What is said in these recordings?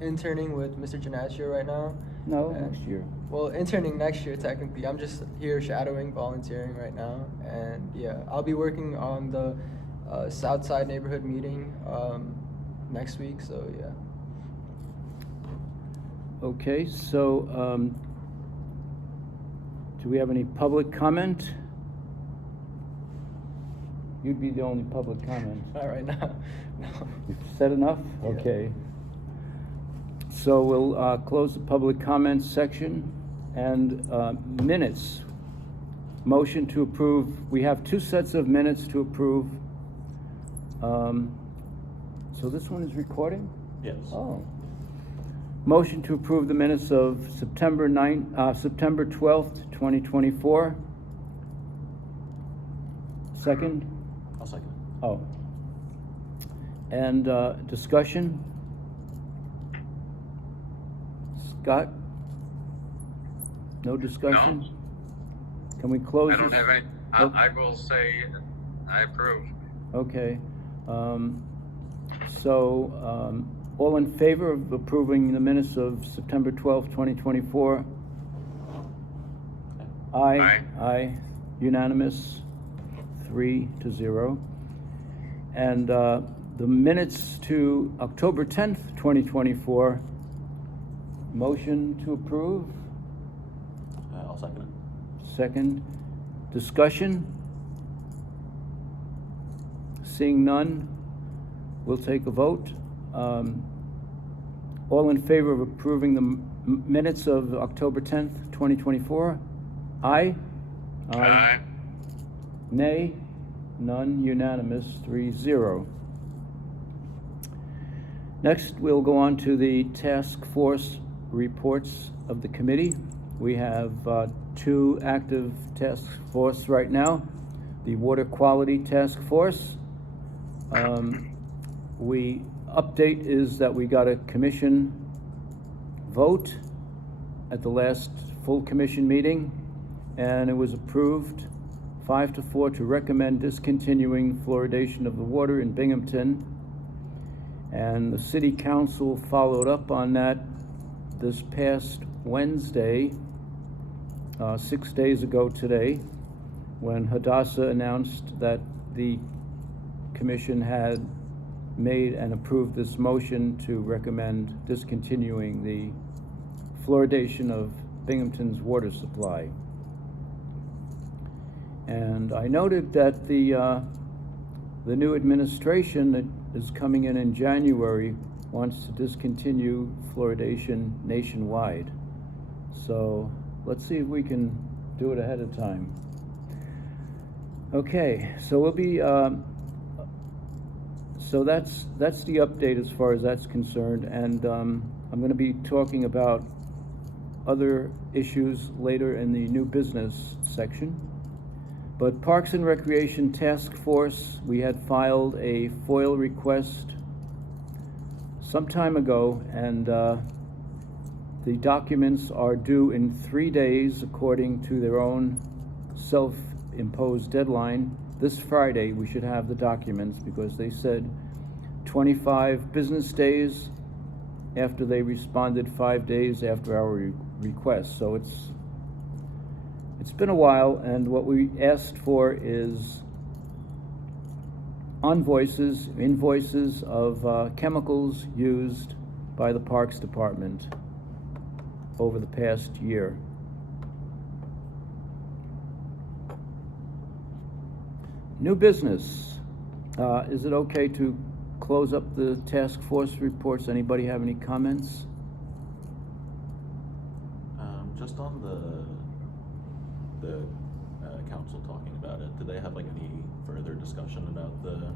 interning with Mr. Janaccio right now. No, And- next year. Well, interning next year technically. I'm just here shadowing, volunteering right now, and yeah, I'll be working on the Southside neighborhood meeting next week. So yeah. Okay, so do we have any public comment? You'd be the only public comment. Not right now. No. You've said enough? Yeah. Okay. So we'll close the public comments section and minutes. Motion to approve. We have 2 sets of minutes to approve. So this one is recording? Yes. Oh. Motion to approve the minutes of September 12th, 2024. Second? I'll second it. Oh. And discussion? Scott? No discussion? No. Can we close I don't this? have any, Oh. I will say I approve. Okay. All in favor of approving the minutes of September 12th, 2024? Aye. Aye. Aye. Unanimous, 3-0. And the minutes to October 10th, 2024, motion to approve, I'll second it. second. Discussion? Seeing none, we'll take a vote. All in favor of approving the minutes of October 10th, 2024? Aye? Aye. Nay? None, unanimous, 3-0. Next, we'll go on to the task force reports of the committee. We have 2 active task force right now. The Water Quality Task Force. Update is that we got a commission vote at the last full commission meeting, and it was approved 5-4 to recommend discontinuing fluoridation of the water in Binghamton. And the city council followed up on that this past Wednesday, 6 days ago today, when Hadassah announced that the commission had made and approved this motion to recommend discontinuing the fluoridation of Binghamton's water supply. And I noted that the new administration that is coming in January wants to discontinue fluoridation nationwide. So let's see if we can do it ahead of time. Okay, so we'll be so that's the update as far as that's concerned, and I'm going to be talking about other issues later in the new business section. But Parks and Recreation Task Force, we had filed a FOIL request some time ago, and the documents are due in 3 days according to their own self-imposed deadline. This Friday we should have the documents, because they said 25 business days after they responded, 5 days after our request. So it's been a while, and what we asked for is invoices of chemicals used by the Parks Department over the past year. New business. Is it okay to close up the task force reports? Anybody have any comments? Just on the council talking about it, do they have like any further discussion about the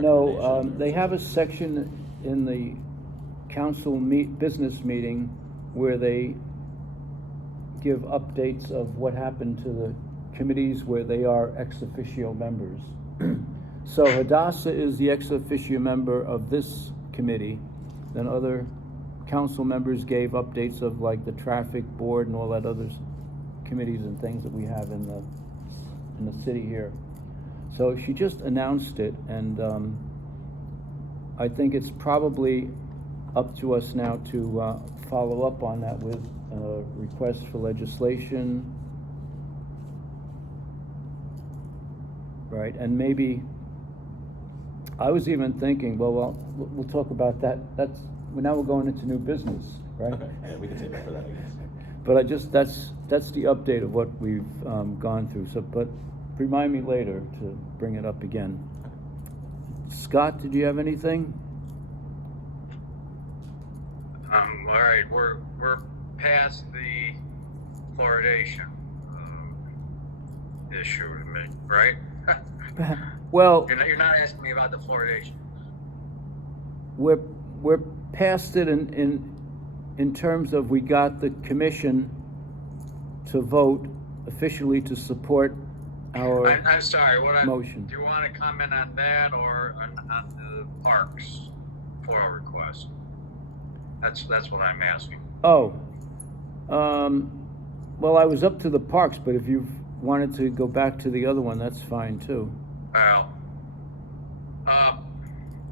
No, recommendation or they have a something? section in the council business meeting where they give updates of what happened to the committees where they are ex officio members. So Hadassah is the ex officio member of this committee. Then other council members gave updates of like the traffic board and all that other committees and things that we have in the city here. So she just announced it, and I think it's probably up to us now to follow up on that with requests for legislation. Right, and maybe, I was even thinking, well, we'll talk about that. Now we're going into new business, right? Okay, yeah, we can save it for that, I guess. But that's the update of what we've gone through. So, but remind me later to bring it up again. Scott, did you have anything? All right, we're past the fluoridation issue, right? Well, You're not asking me about the fluoridation. we're past it in terms of we got the commission to vote officially to support our I'm sorry. motion. Do you want to comment on that or on the parks FOIL request? That's what I'm asking. Oh, well, I was up to the parks, but if you wanted to go back to the other one, that's fine too. Well,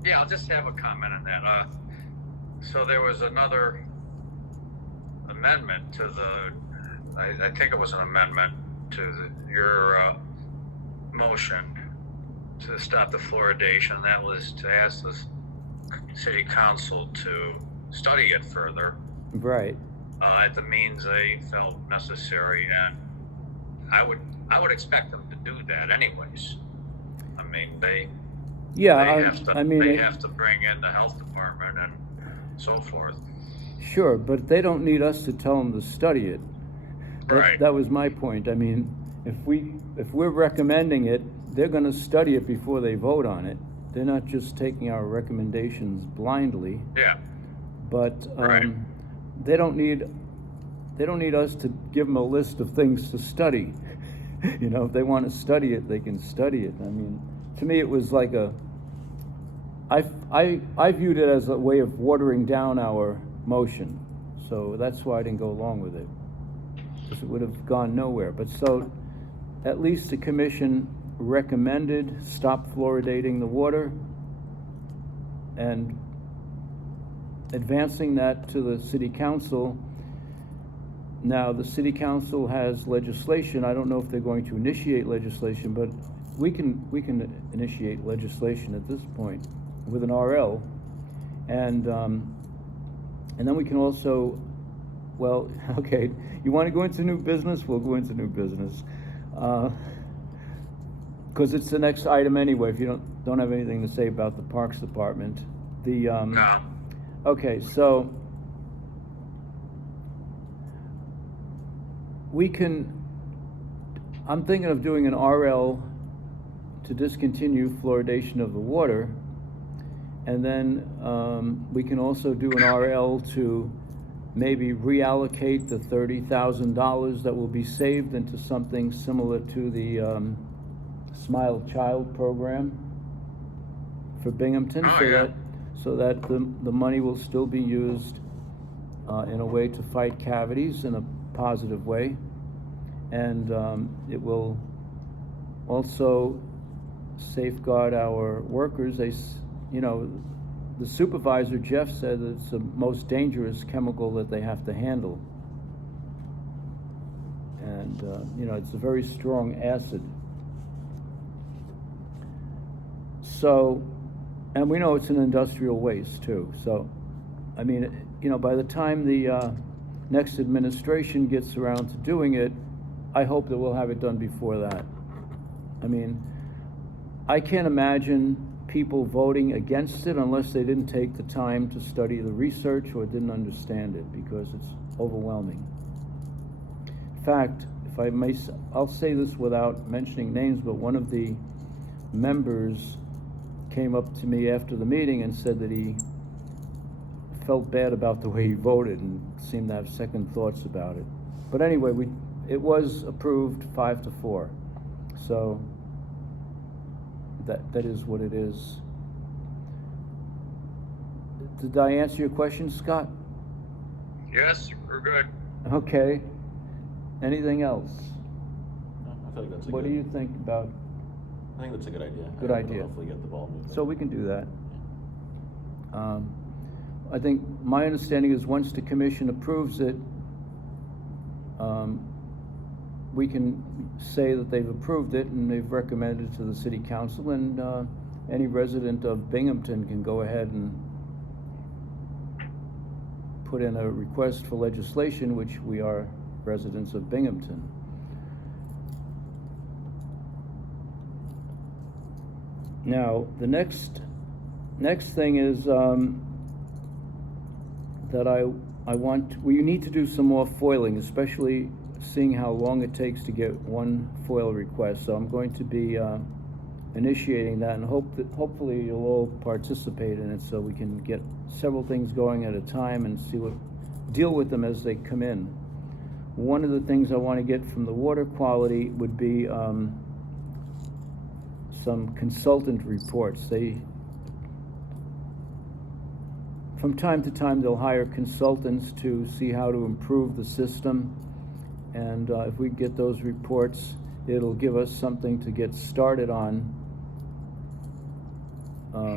yeah, I'll just have a comment on that. So there was another amendment to I think it was an amendment to your motion to stop the fluoridation. That was to ask the city council to study it further Right. at the means they felt necessary, and I would expect them to do that anyways. I mean, they have to bring in the health department and so forth. Sure, but they don't need us to tell them to study it. Right. That was my point. I mean, if we're recommending it, they're going to study it before they vote on it. They're not just taking our recommendations blindly. Yeah. But Right. they don't need us to give them a list of things to study. You know, if they want to study it, they can study it. I mean, to me, it was like I viewed it as a way of watering down our motion. So that's why I didn't go along with it, because it would have gone nowhere. But so, at least the commission recommended stop fluoridating the water, and advancing that to the city council. Now, the city council has legislation. I don't know if they're going to initiate legislation, but we can initiate legislation at this point with an RL, and then we can also, well, okay, you want to go into new business? We'll go into new business, because it's the next item anyway. If you don't have anything to say about the Parks Department, No. okay, so I'm thinking of doing an RL to discontinue fluoridation of the water, and then we can also do an RL to maybe reallocate the $30,000 that will be saved into something similar to the Smile Child program for Binghamton, so that the money will still be used in a way to fight cavities in a positive way, and it will also safeguard our workers. The supervisor, Jeff, said that it's the most dangerous chemical that they have to handle, and it's a very strong acid. So, and we know it's an industrial waste too. So, I mean, by the time the next administration gets around to doing it, I hope that we'll have it done before that. I mean, I can't imagine people voting against it unless they didn't take the time to study the research or didn't understand it, because it's overwhelming. In fact, if I may, I'll say this without mentioning names, but one of the members came up to me after the meeting and said that he felt bad about the way he voted and seemed to have second thoughts about it. But anyway, it was approved 5-4. So that is what it is. Did I answer your question, Scott? Yes, we're good. Okay. Anything else? No, I feel like that's What do you think about? I think that's a good idea. Good idea. Hopefully get the ball moving. So we can do that. I think my understanding is once the commission approves it, we can say that they've approved it and they've recommended it to the city council, and any resident of Binghamton can go ahead and put in a request for legislation, which we are residents of Binghamton. Now, the next thing is that we need to do some more foiling, especially seeing how long it takes to get one FOIL request. So I'm going to be initiating that, and hopefully you'll all participate in it so we can get several things going at a time and deal with them as they come in. One of the things I want to get from the water quality would be some consultant reports. From time to time, they'll hire consultants to see how to improve the system, and if we get those reports, it'll give us something to get started on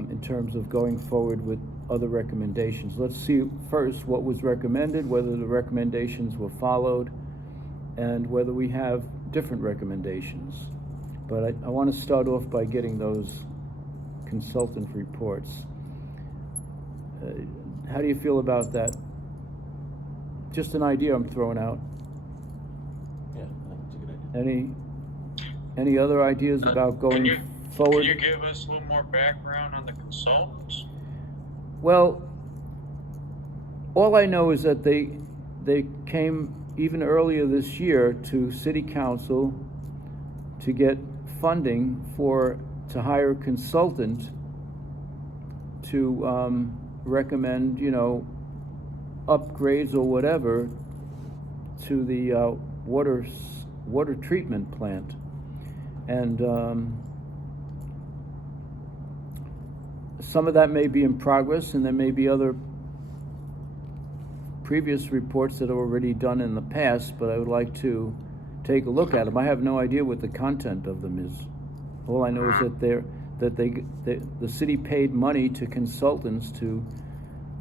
in terms of going forward with other recommendations. Let's see first what was recommended, whether the recommendations were followed, and whether we have different recommendations. But I want to start off by getting those consultant reports. How do you feel about that? Just an idea I'm throwing out. Yeah, I think it's a good idea. Any other ideas about going forward? Can you give us a little more background on the consultants? Well, all I know is that they came even earlier this year to City Council to get funding to hire a consultant to recommend, upgrades or whatever to the water treatment plant. And some of that may be in progress, and there may be other previous reports that are already done in the past, but I would like to take a look at them. I have no idea what the content of them is. All I know is that the city paid money to consultants to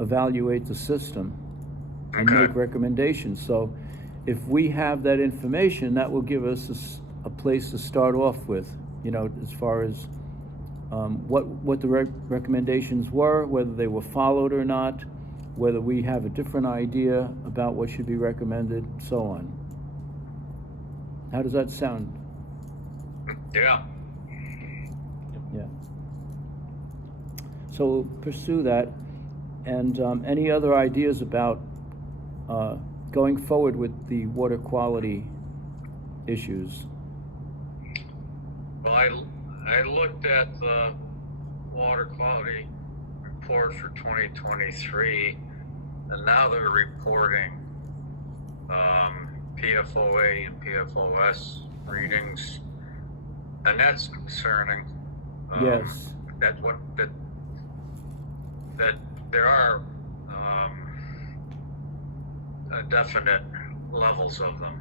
evaluate the system and make recommendations. So if we have that information, that will give us a place to start off with, as far as what the recommendations were, whether they were followed or not, whether we have a different idea about what should be recommended, so on. How does that sound? Yeah. Yeah. So we'll pursue that. And any other ideas about going forward with the water quality issues? Well, I looked at the water quality report for 2023, and now they're reporting PFOA and PFOS readings, and that's concerning. Yes. That there are definite levels of them.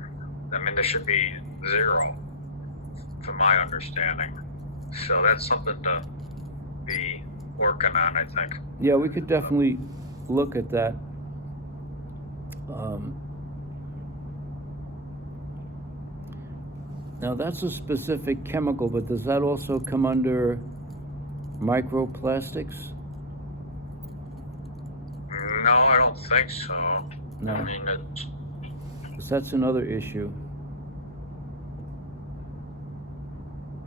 I mean, there should be 0, from my understanding. So that's something to be working on, I think. Yeah, we could definitely look at that. Now that's a specific chemical, but does that also come under microplastics? No, I don't think so. No. I mean, 'Cause that's another issue.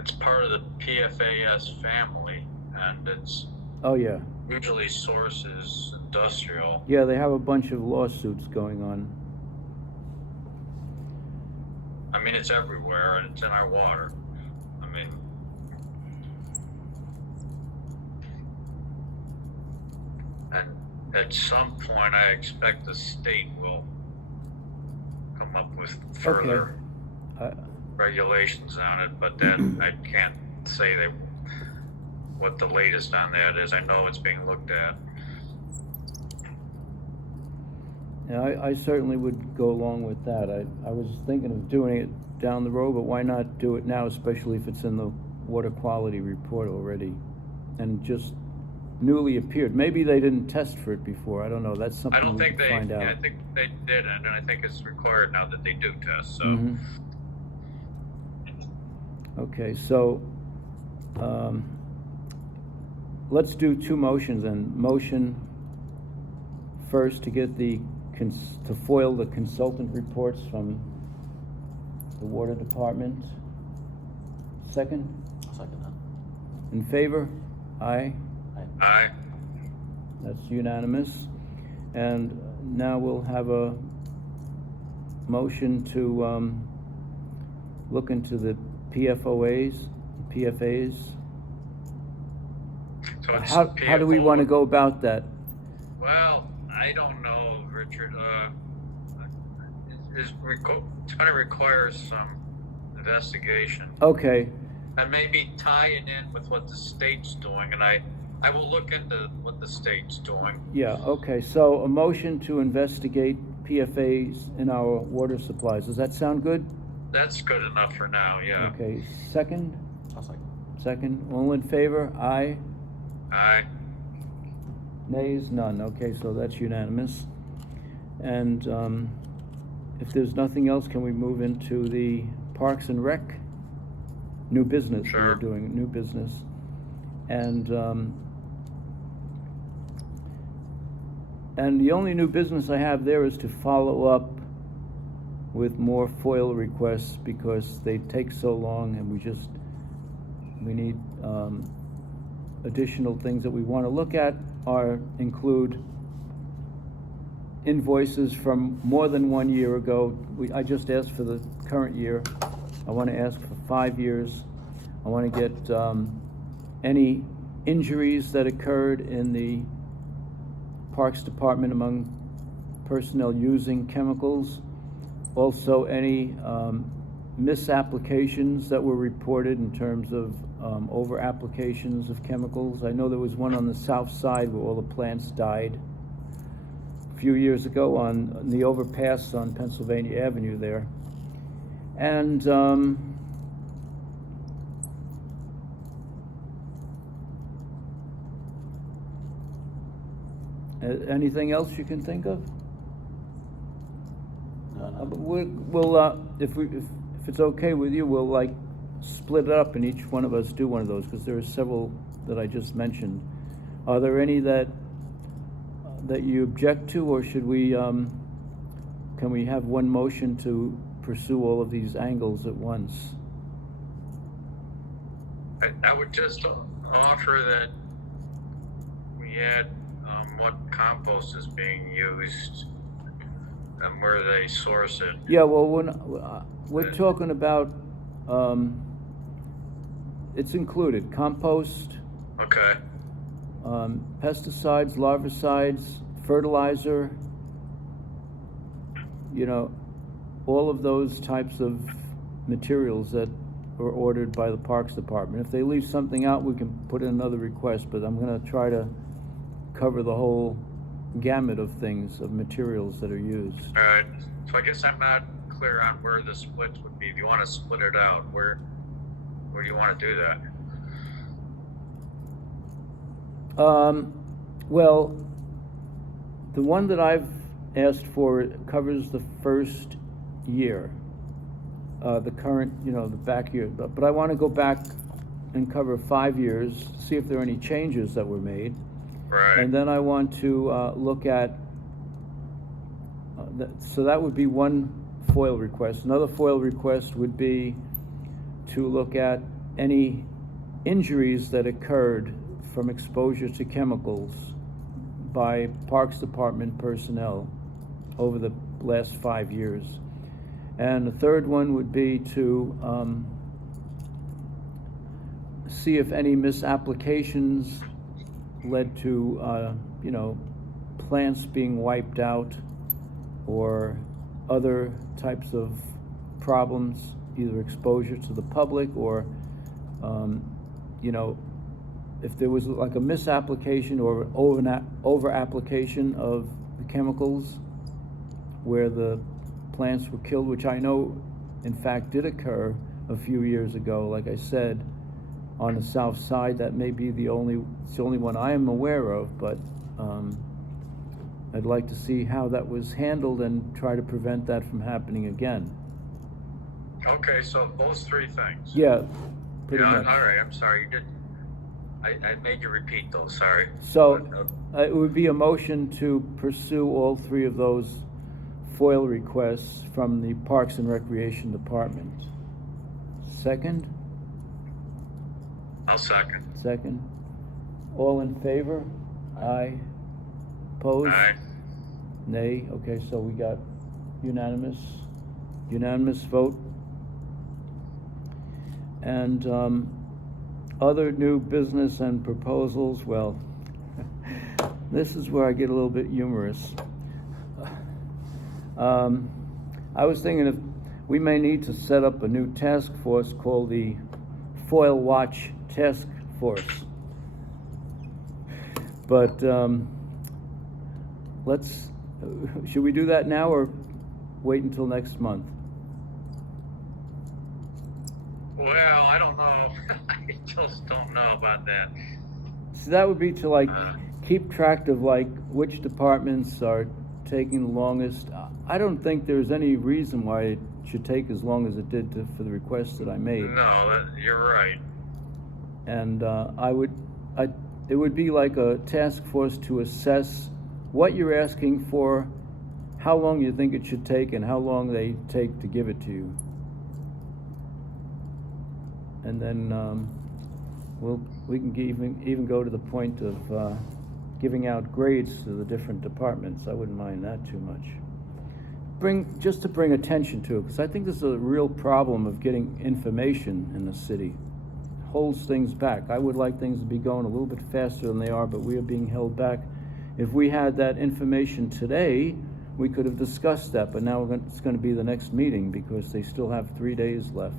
it's part of the PFAS family, and it's Oh yeah. usually source is industrial. Yeah, they have a bunch of lawsuits going on. I mean, it's everywhere, and it's in our water. I mean, and at some point, I expect the state will come up with further regulations on it, but then I can't say what the latest on that is. I know it's being looked at. Yeah, I certainly would go along with that. I was thinking of doing it down the road, but why not do it now, especially if it's in the water quality report already? And just newly appeared. Maybe they didn't test for it before, I don't know, that's I something don't we think can find out. I think they didn't, and I think it's required now that they do test, so. Mhm. Okay, so, let's do two motions, and motion first to get to foil the consultant reports from the water department. Second, I'll second that. in favor? Aye, Aye. that's unanimous. And now we'll have a motion to, look into the PFAs. So it's How do we PFO. wanna go about that? Well, I don't know, Richard, it's gonna require some investigation. Okay, And maybe tie it in with what the state's doing, and I will look into what the state's doing. yeah, okay, so a motion to investigate PFAs in our water supplies, does that sound good? That's good enough for now, yeah. Okay, second, I'll second. all in favor, aye, Aye. nays, none, okay, so that's unanimous. And, if there's nothing else, can we move into the Parks and Rec? New business, we're Sure. doing new business. And the only new business I have there is to follow up with more FOIL requests because they take so long and we need additional things that we want to look at include invoices from more than 1 year ago. I just asked for the current year. I want to ask for 5 years. I want to get any injuries that occurred in the Parks Department among personnel using chemicals. Also, any misapplications that were reported in terms of over-applications of chemicals. I know there was one on the south side where all the plants died a few years ago on the overpass on Pennsylvania Avenue there. And anything else you can think of? We'll if it's okay with you, we'll like split it up and each one of us do one of those because there are several that I just mentioned. Are there any that you object to, or should we can we have one motion to pursue all of these angles at once? I would just offer that we add what compost is being used and where they source it. Yeah, well, we're talking about it's included compost, Okay. pesticides, larvicides, fertilizer, all of those types of materials that are ordered by the Parks Department. If they leave something out, we can put in another request, but I'm going to try to cover the whole gamut of things, of materials that are used. All right. So I guess I'm not clear on where the splits would be. If you want to split it out, where do you want to do that? Well, the one that I've asked for covers the first year, the current, the back year. But I want to go back and cover 5 years, see if there are any changes that were made. Right. And then I want to look at, so that would be one FOIL request. Another FOIL request would be to look at any injuries that occurred from exposure to chemicals by Parks Department personnel over the last 5 years. And the third one would be to see if any misapplications led to, plants being wiped out or other types of problems, either exposure to the public or, if there was like a misapplication or over-application of the chemicals where the plants were killed, which I know in fact did occur a few years ago, like I said, on the south side. That may be it's the only one I am aware of, but I'd like to see how that was handled and try to prevent that from happening again. Okay, so those three things. Yeah, pretty Yeah, much. all right, I'm sorry, you did, I made you repeat those, sorry. So But, it would be a motion to pursue all three of those FOIL requests from the Parks and Recreation Department. Second? I'll second. Second. All in favor? Aye. Opposed? Aye. Nay. Okay, so we got unanimous vote. And other new business and proposals, well, this is where I get a little bit humorous. I was thinking if we may need to set up a new task force called the FOIL Watch Task Force. But should we do that now or wait until next month? Well, I don't know, I just don't know about that. So that would be to like keep track of like which departments are taking the longest. I don't think there's any reason why it should take as long as it did for the requests that I made. No, you're right. And it would be like a task force to assess what you're asking for, how long you think it should take, and how long they take to give it to you. And then we can even go to the point of giving out grades to the different departments. I wouldn't mind that too much. Just to bring attention to it, because I think this is a real problem of getting information in the city. It holds things back. I would like things to be going a little bit faster than they are, but we are being held back. If we had that information today, we could have discussed that, but now it's going to be the next meeting because they still have 3 days left.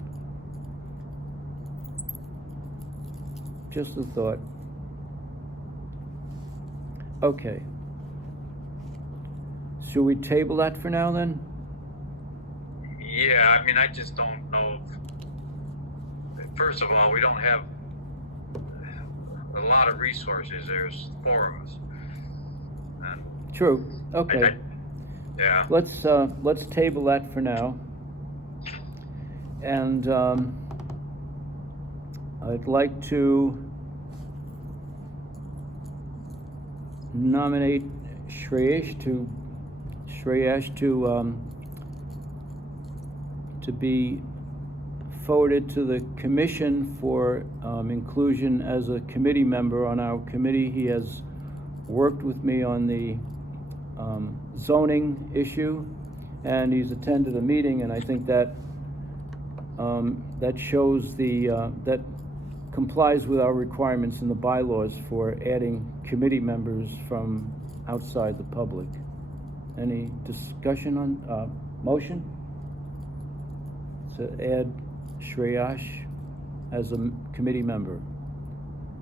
Just a thought. Okay. Should we table that for now then? Yeah, I mean, I just don't know. First of all, we don't have a lot of resources. There's 4 of us. And True. Okay. yeah. Let's table that for now. And I'd like to nominate Shreyash to be forwarded to the commission for inclusion as a committee member on our committee. He has worked with me on the zoning issue, and he's attended a meeting, and I think that that shows that complies with our requirements in the bylaws for adding committee members from outside the public. Any discussion on motion to add Shreyash as a committee member?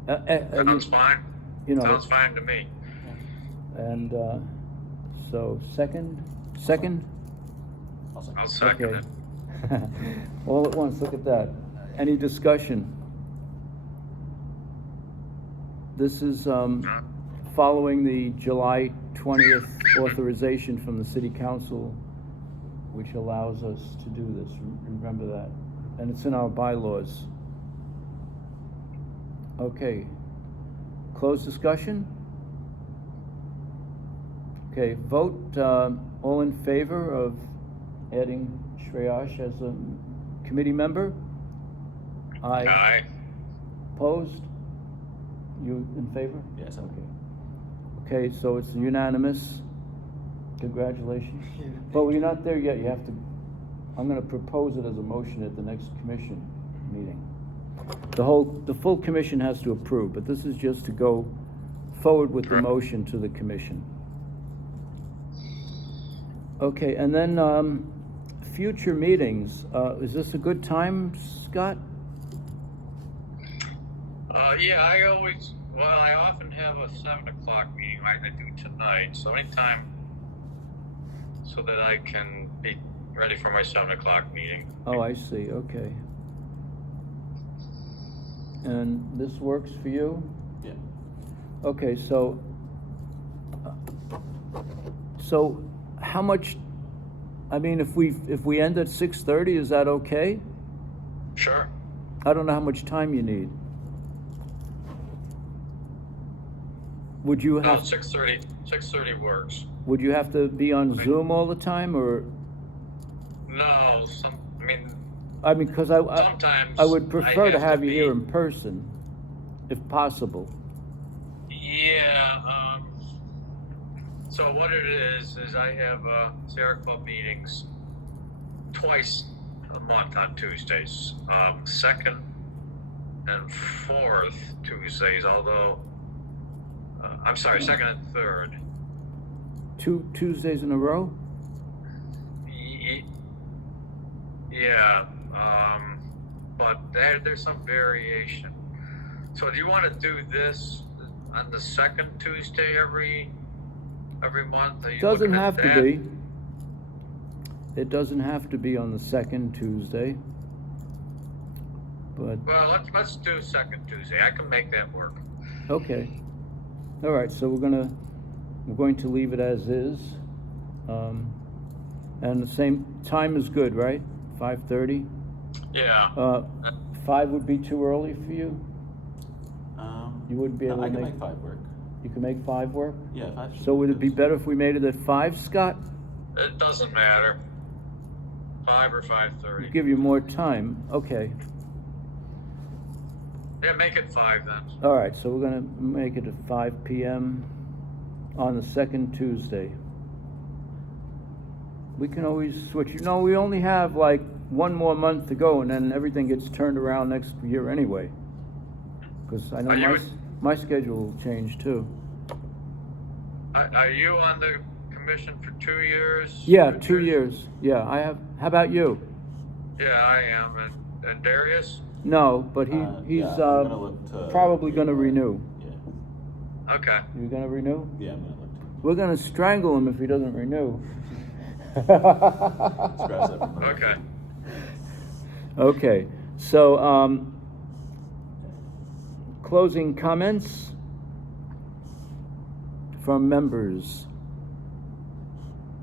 Sounds fine. Sounds fine to me. And so second? I'll second Okay. it. All at once, look at that. Any discussion? This is following the July 20th authorization from the City Council, which allows us to do this. Remember that. And it's in our bylaws. Okay. Closed discussion? Okay, vote. All in favor of adding Shreyash as a committee member? Aye. Aye. Opposed? You in favor? Yes. Okay, so it's unanimous. Congratulations. But you're not there yet. You have to. I'm going to propose it as a motion at the next commission meeting. The full commission has to approve, but this is just to go forward with the motion to the commission. Okay, and then future meetings. Is this a good time, Scott? Yeah, I often have a 7 o'clock meeting like I do tonight, so anytime so that I can be ready for my 7 o'clock meeting. Oh, I see, okay. And this works for you? Yeah. Okay, so how much, I mean, if we end at 6:30, is that okay? Sure. I don't know how much time you need. Would you No, have, 6:30 works. would you have to be on Zoom all the time, or? No, I mean, because I sometimes would prefer to have you here be- in person, if possible. Yeah, so what it is I have, Sierra Club meetings twice a month on Tuesdays, second and fourth Tuesdays, although, I'm sorry, second and third. 2 Tuesdays in a row? Yeah, but there's some variation. So do you want to do this on the second Tuesday every month? Are you Doesn't looking at have to that? be. It doesn't have to be on the second Tuesday. But, Well, let's do second Tuesday. I can make that work. okay. All right, so we're going to leave it as is. And the same time is good, right? 5:30? Yeah. 5 would be too early for you? You wouldn't be able I to can make, make 5 work. you can make 5 work? Yeah, 5 should So would it be good. better if we made it at 5, Scott? It doesn't matter. 5 or 5:30. Give you more time, okay. Yeah, make it 5 then. All right, so we're gonna make it at 5 p.m. on the second Tuesday. We can always switch. You know, we only have like 1 more month to go, and then everything gets turned around next year anyway. Because I know Are you- my schedule will change too. Are you on the commission for 2 years? Yeah, 2 years. Yeah, I have. How about you? Yeah, I am. And Darius? No, but he's yeah, I'm gonna look to probably gonna renew. Yeah. Okay. You gonna renew? Yeah, I'm gonna look to. We're gonna strangle him if he doesn't renew. Scratch that from my Okay. Okay, so closing comments from members.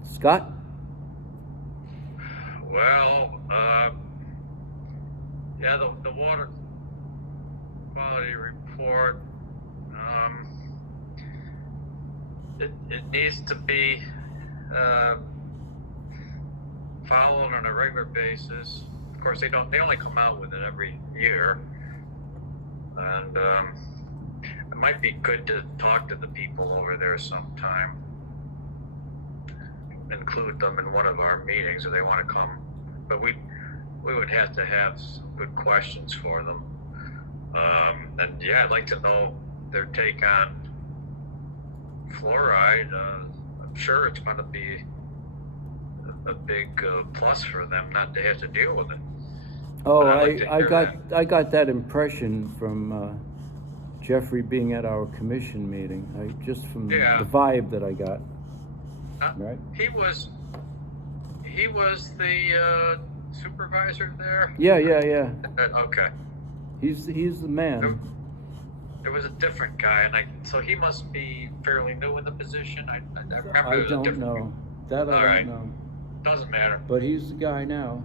Scott? Well, yeah, the water quality report, it needs to be followed on a regular basis. Of course, they only come out with it every year, and it might be good to talk to the people over there sometime. Include them in one of our meetings if they want to come, but we would have to have some good questions for them. And yeah, I'd like to know their take on fluoride. I'm sure it's going to be a big plus for them not to have to deal with it. Oh, But I'd like to hear I got that impression from Jeffrey being at our commission meeting. Just from Yeah. the vibe that I got. Right? He was the supervisor there. Yeah. Okay. He's the man. There was a different guy, so he must be fairly new in the position. I remember I it was a don't different. know. That I All don't right. know. Doesn't matter. But he's the guy now.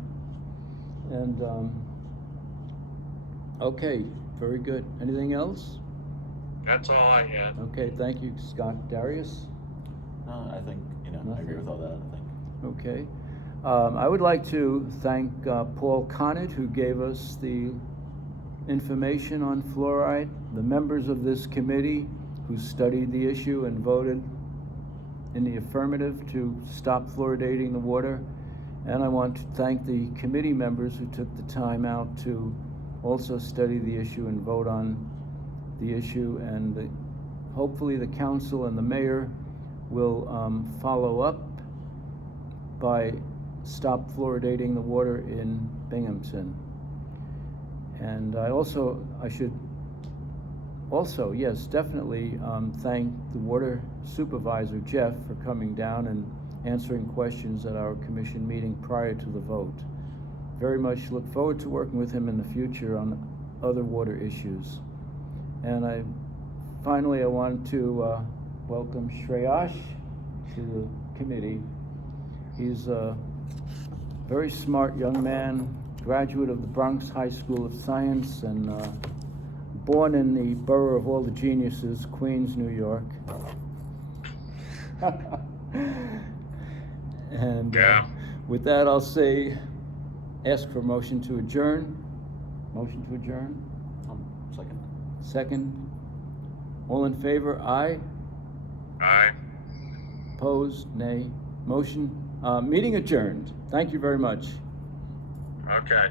And okay, very good. Anything else? That's all I had. Okay, thank you, Scott. Darius? No, I think, I agree with all that, I think. Okay. I would like to thank Paul Conant, who gave us the information on fluoride, the members of this committee who studied the issue and voted in the affirmative to stop fluoridating the water. And I want to thank the committee members who took the time out to also study the issue and vote on the issue. And hopefully the council and the mayor will follow up by stop fluoridating the water in Binghamton. And I should also, yes, definitely thank the water supervisor, Jeff, for coming down and answering questions at our commission meeting prior to the vote. Very much look forward to working with him in the future on other water issues. And finally I want to welcome Shreyash to the committee. He's a very smart young man, graduate of the Bronx High School of Science, and born in the borough of all the geniuses, Queens, New York. And Yeah. with that, I'll ask for a motion to adjourn. Motion to adjourn. Second. Second. All in favor? Aye. Aye. Opposed? Nay. Motion. Meeting adjourned. Thank you very much. Okay.